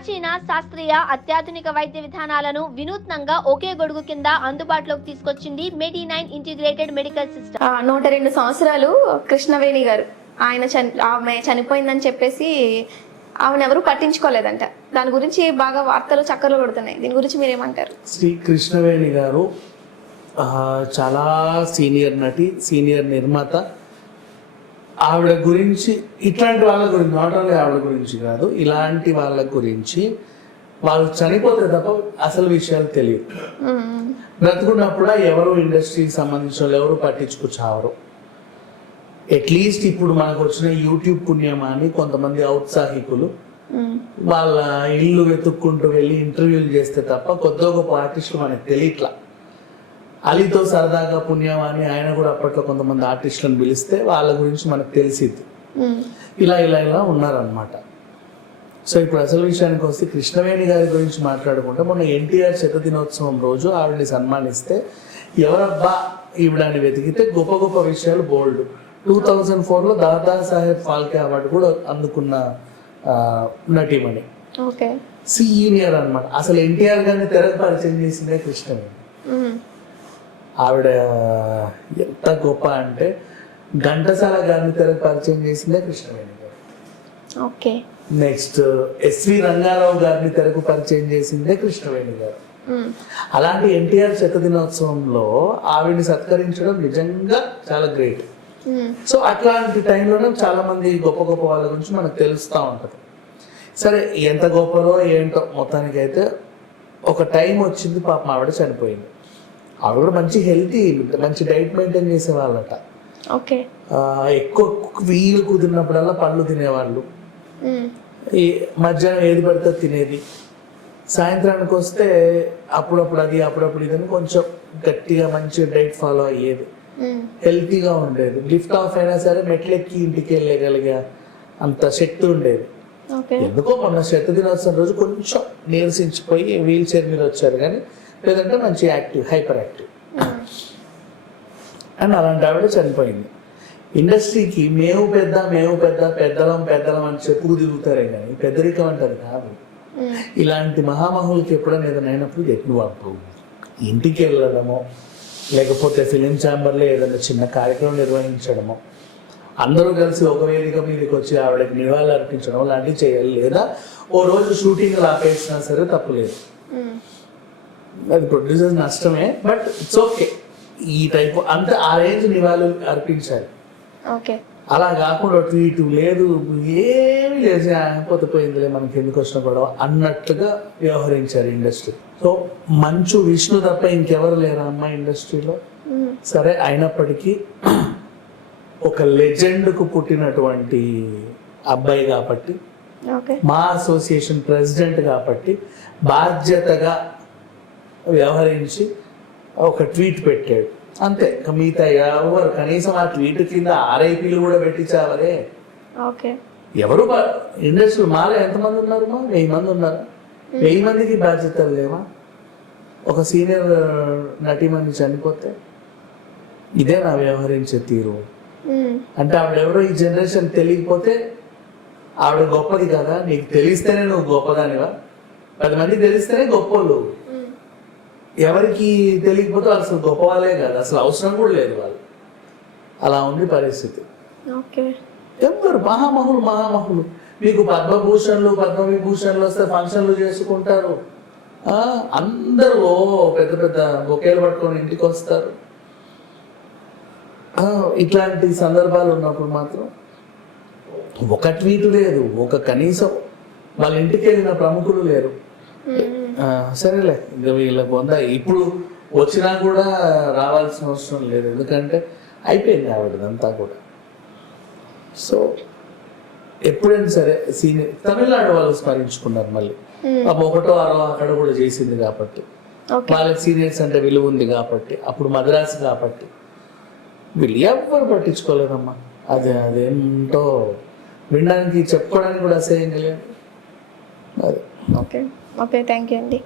ప్రాచీన శాస్త్రీయ అత్యాధునిక వైద్య విధానాలను వినూత్నంగా ఒకే గొడుగు కింద అందుబాటులోకి తీసుకొచ్చింది మెడి9 ఇంటిగ్రేటెడ్ మెడికల్ సిస్టమ్. 102 సంవత్సరాలు కృష్ణవేణి గారు ఆమె చనిపోయిందని చెప్పేసి ఆమెను ఎవరు పట్టించుకోలేదంట. దాని గురించి బాగా వార్తలు చక్కర్లు కొడుతున్నాయి. దీని గురించి మీరేమంటారు? శ్రీ కృష్ణవేణి గారు చాలా సీనియర్ నటి, సీనియర్ నిర్మాత. ఆవిడ గురించి, ఇట్లాంటి వాళ్ళ గురించి, నాట్ ఓన్లీ ఆవిడ గురించి కాదు, ఇలాంటి వాళ్ళ గురించి వాళ్ళు చనిపోతే తప్ప అసలు విషయాలు తెలియదు. బ్రతుకున్నప్పుడు ఎవరు ఇండస్ట్రీకి సంబంధించిన వాళ్ళు ఎవరు పట్టించుకొచ్చారు. అట్లీస్ట్ ఇప్పుడు మనకు వచ్చిన యూట్యూబ్ పుణ్యమా అని కొంతమంది ఔత్సాహికులు వాళ్ళ ఇల్లు వెతుక్కుంటూ వెళ్ళి ఇంటర్వ్యూలు చేస్తే తప్ప కొద్ది గొప్ప ఆర్టిస్టులు మనకు తెలియట్లా. అలీతో సరదాగా పుణ్యమా అని ఆయన కూడా అప్పట్లో కొంతమంది ఆర్టిస్టులను పిలిస్తే వాళ్ళ గురించి మనకు తెలిసింది. ఇలా ఇలా ఇలా ఉన్నారనమాట. సో ఇప్పుడు అసలు విషయానికి వస్తే కృష్ణవేణి గారి గురించి మాట్లాడుకుంటే మొన్న ఎన్టీఆర్ శతదినోత్సవం రోజు ఆవిడని సన్మానిస్తే ఎవరబ్బా ఈవిడని వెతికితే గొప్ప గొప్ప విషయాలు బోల్డ్. 2004లో దాదాసాహెబ్ ఫాల్కే అవార్డు కూడా అందుకున్న నటీమణి, సీనియర్ అనమాట. అసలు ఎన్టీఆర్ గారిని తెరకు పరిచయం చేసిందే కృష్ణవేణి. ఆవిడ ఎంత గొప్ప అంటే ఘంటసాల గారిని తెరకు పరిచయం చేసిందే కృష్ణవేణి గారు. నెక్స్ట్ ఎస్వి రంగారావు గారిని తెరకు పరిచయం చేసిందే కృష్ణవేణి గారు. అలాంటి ఎన్టీఆర్ శతదినోత్సవంలో ఆవిడని సత్కరించడం నిజంగా చాలా గ్రేట్. సో అట్లాంటి టైంలోనే చాలా మంది గొప్ప గొప్ప వాళ్ళ గురించి మనకు తెలుస్తూ ఉంటుంది. సరే, ఎంత గొప్పలో ఏంటో మొత్తానికి అయితే ఒక టైం వచ్చింది, పాపం ఆవిడ చనిపోయింది. ఆవిడ కూడా మంచి హెల్తీ, మంచి డైట్ మెయింటైన్ చేసేవాళ్ళట. ఎక్కువ వీలు కుదిరినప్పుడల్లా పళ్ళు తినేవాళ్ళు. మధ్యాహ్నం ఏది పడితే తినేది. సాయంత్రానికి వస్తే అప్పుడప్పుడు అది అప్పుడప్పుడు ఇదని కొంచెం గట్టిగా మంచి డైట్ ఫాలో అయ్యేది. హెల్తీగా ఉండేది. లిఫ్ట్ ఆఫ్ అయినా సరే మెట్లెక్కి ఇంటికి వెళ్ళగలిగా అంత శక్తి ఉండేది. ఎందుకో మొన్న శతదినోత్సవం రోజు కొంచెం నీరసించిపోయి వీల్ చైర్ మీద వచ్చారు, కానీ లేదంటే మంచి యాక్టివ్, హైపర్ యాక్టివ్. అండ్ అలాంటి ఆవిడ చనిపోయింది. ఇండస్ట్రీకి మేము పెద్ద పెద్దలం అని చెప్పుకు తిరుగుతారే కానీ పెద్దరికం అంటారు కాదు. ఇలాంటి మహామహులకి ఎప్పుడైనా ఏదైనా అయినప్పుడు ఎక్కువ ఇంటికి వెళ్ళడమో, లేకపోతే ఫిలిం ఛాంబర్లో ఏదైనా చిన్న కార్యక్రమం నిర్వహించడమో, అందరూ కలిసి ఒక వేదిక మీదకి వచ్చి ఆవిడకి నివాళులు అర్పించడం లాంటివి చేయాలి. లేదా ఓ రోజు షూటింగ్ ఆపేసినా సరే తప్పులేదు. అది ప్రొడ్యూసర్స్ నష్టమే, బట్ ఇట్స్ ఓకే. ఈ టైప్ అంతే, ఆ రేంజ్ నివాళులు అర్పించాలి. అలా కాకుండా ట్వీట్ లేదు, ఏమి లేదు, పోతే పోయిందిలే మనకి ఎందుకు వచ్చిన గొడవ అన్నట్టుగా వ్యవహరించారు ఇండస్ట్రీ. సో మంచు విష్ణు తప్ప ఇంకెవరు లేరా అమ్మ ఇండస్ట్రీలో. సరే, అయినప్పటికీ ఒక లెజెండ్కు పుట్టినటువంటి అబ్బాయి కాబట్టి, మా అసోసియేషన్ ప్రెసిడెంట్ కాబట్టి బాధ్యతగా వ్యవహరించి ఒక ట్వీట్ పెట్టాడు అంతే. మిగతా ఎవరు కనీసం ఆ ట్వీట్ కింద ఆర్ఐపీలు కూడా పెట్టించావరే. ఎవరు ఇండస్ట్రీ మాలో ఎంతమంది ఉన్నారు? 1000 మంది ఉన్నారు. 1000 మందికి బాధ్యతలు లేవా? ఒక సీనియర్ నటీమణి చనిపోతే ఇదే నా వ్యవహరించే తీరు అంటే ఆవిడెవరో ఈ జనరేషన్ తెలియకపోతే ఆవిడ గొప్పది కదా. నీకు తెలిస్తేనే నువ్వు గొప్పదానివా? 10 మందికి తెలిస్తేనే గొప్పలు. ఎవరికి తెలియకపోతే అసలు గొప్ప వాళ్ళే కాదు, అసలు అవసరం కూడా లేదు వాళ్ళు. అలా ఉంది పరిస్థితి. ఎవరు మహామహులు మీకు పద్మభూషణ్లు పద్మవిభూషణ్లు వస్తే ఫంక్షన్లు చేసుకుంటారు. అందరూ పెద్ద పెద్ద బొకేలు పట్టుకొని ఇంటికి వస్తారు. ఇట్లాంటి సందర్భాలు ఉన్నప్పుడు మాత్రం ఒక ట్వీట్ లేదు, ఒక కనీసం వాళ్ళ ఇంటికి వెళ్ళిన ప్రముఖులు లేరు. సరేలే, ఇంకా వీళ్ళ పొంద ఇప్పుడు వచ్చినా కూడా రావాల్సిన అవసరం లేదు, ఎందుకంటే అయిపోయింది ఆవిడదంతా కూడా. సో ఎప్పుడైనా సరే సీనియర్ తమిళనాడు వాళ్ళు స్మరించుకున్నారు మళ్ళీ. ఒకటో అరో అక్కడ కూడా చేసింది కాబట్టి, వాళ్ళకి సీనియర్స్ అంటే విలువ ఉంది కాబట్టి, అప్పుడు మద్రాసు కాబట్టి వీళ్ళు ఎవరు పట్టించుకోలేదమ్మా. అదేంటో వినడానికి చెప్పుకోవడానికి కూడా అసహ్యంగా లేదు. అదే. ఓకే, థ్యాంక్ యూ అండి.